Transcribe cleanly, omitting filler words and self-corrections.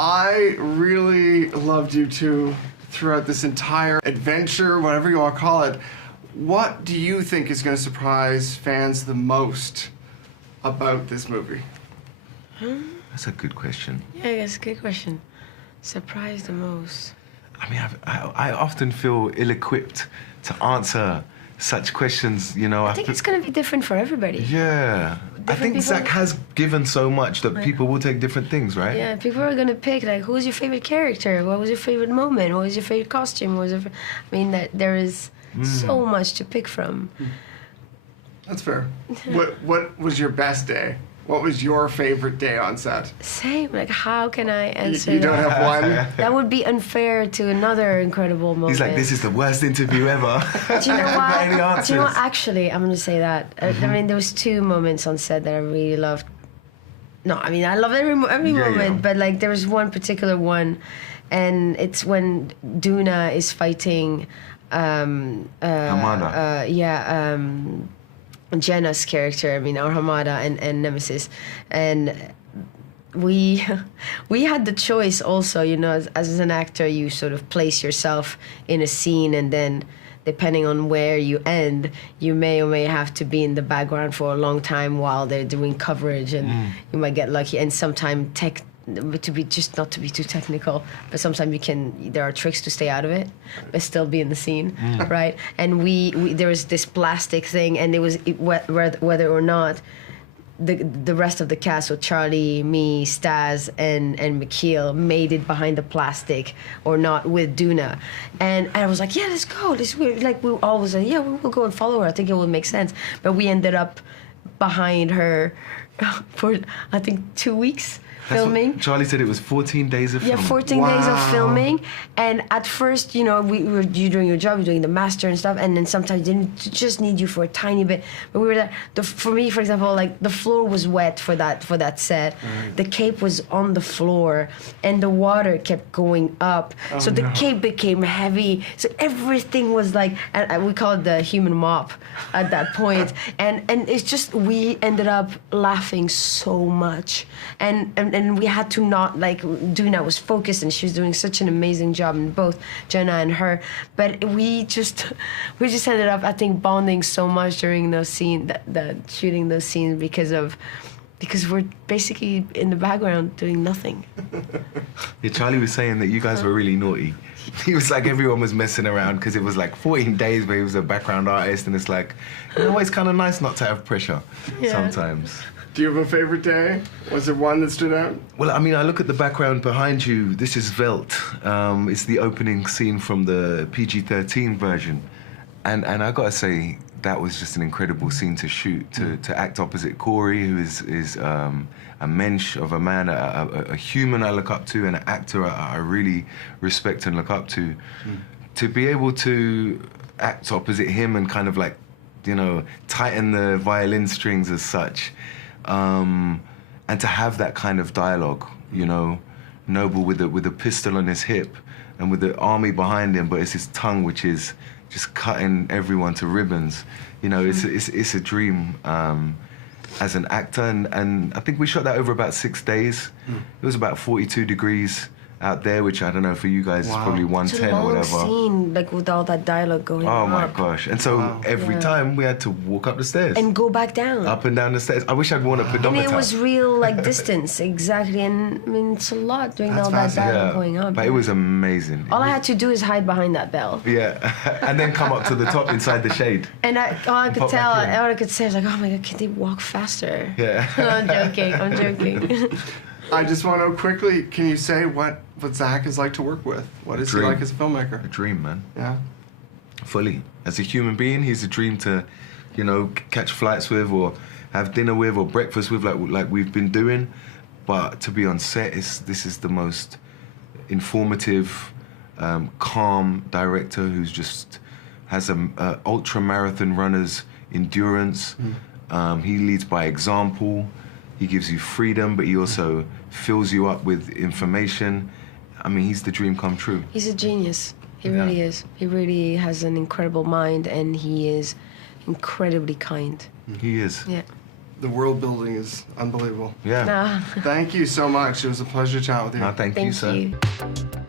I really loved you two throughout this entire adventure, whatever you want to call it. What do you think is going to surprise fans the most about this movie? That's a good question. Yeah, that's a good question. Surprise the most. I mean, I often feel ill-equipped to answer such questions, you know. I think it's going to be different for everybody. Yeah. I think people... Zack has given so much that people will take different things, right? Yeah, people are going to pick, like, who's your favorite character? What was your favorite moment? What was your favorite costume? What was your I mean, there is so much to pick from. That's fair. What was your best day? What was your favorite day on set? Same. Like, how can I answer You don't have one? That would be unfair to another incredible moment. He's like, this is the worst interview ever. Do you know what? Do you know what? Actually, I'm going to say that. I mean, there was 2 moments on set that I really loved. No, I mean, I love every moment, but, like, there was one particular one, and it's when Doona is fighting... Hamada. Jenna's character, I mean, our Hamada and Nemesis. And we had the choice also, you know, as an actor, you sort of place yourself in a scene, and then depending on where you end, you may or may have to be in the background for a long time while they're doing coverage, and you might get lucky. And sometimes not to be too technical, but sometimes there are tricks to stay out of it, but still be in the scene, right? And there was this plastic thing, and whether or not the rest of the cast, so Charlie, me, Staz, and Michiel, made it behind the plastic or not with Doona. And I was like, yeah, let's go. We always said, yeah, we'll go and follow her. I think it will make sense. But we ended up behind her for, I think, 2 weeks. Filming. Charlie said it was 14 days of filming. Yeah, 14 days of filming. And at first, you know, you're doing your job, you're doing the master and stuff, and then sometimes they just need you for a tiny bit. But we were there. For me, for example, like, the floor was wet for that set. The cape was on the floor, and the water kept going up. So the cape became heavy. So everything was like, and we call it the human mop at that point. And it's just, we ended up laughing so much. And we had to not, like, Doona was focused, and she was doing such an amazing job, in both Jenna and her. But we just ended up, I think, bonding so much during those scenes, shooting those scenes, because we're basically in the background doing nothing. Yeah, Charlie was saying that you guys were really naughty. He was like, everyone was messing around because it was like 14 days where he was a background artist, and it's like, you know, it's kind of nice not to have pressure sometimes. Do you have a favorite day? Was there one that stood out? Well, I mean, I look at the background behind you. This is Veldt. It's the opening scene from the PG-13 version. And I gotta say, that was just an incredible scene to shoot, to act opposite Corey, who is a mensch of a man, a human I look up to, and an actor I really respect and look up to. To be able to act opposite him and kind of, like, you know, tighten the violin strings as such, and to have that kind of dialogue, you know, Noble with a pistol on his hip and with the army behind him, but it's his tongue which is just cutting everyone to ribbons. You know, it's a dream as an actor, and I think we shot that over about 6 days. It was about 42 degrees out there, which I don't know, for you guys is probably 110 or whatever. It's a long scene, like, with all that dialogue going on. Oh my gosh. And so every time we had to walk up the stairs. And go back down. Up and down the stairs. I wish I'd worn a pedometer. And it was real, like, distance, exactly. And I mean, it's a lot doing all that dialogue going on. But it was amazing. All I had to do is hide behind that bell. Yeah. And then come up to the top inside the shade. And all I could say was like, oh my God, can they walk faster? Yeah. I'm joking. I just want to quickly, can you say what Zack is like to work with? What is he like as a filmmaker? A dream, man. Yeah. Fully. As a human being, he's a dream to, you know, catch flights with, or have dinner with, or breakfast with, like we've been doing. But to be on set, this is the most informative, calm director who's just has a ultra marathon runner's endurance. He leads by example. He gives you freedom, but he also fills you up with information. I mean, he's the dream come true. He's a genius. He really is. He really has an incredible mind, and he is incredibly kind. He is. Yeah. the world building is unbelievable. Yeah. Ah, Thank you so much. It was a pleasure chatting with you. No, thank you, thank sir. you.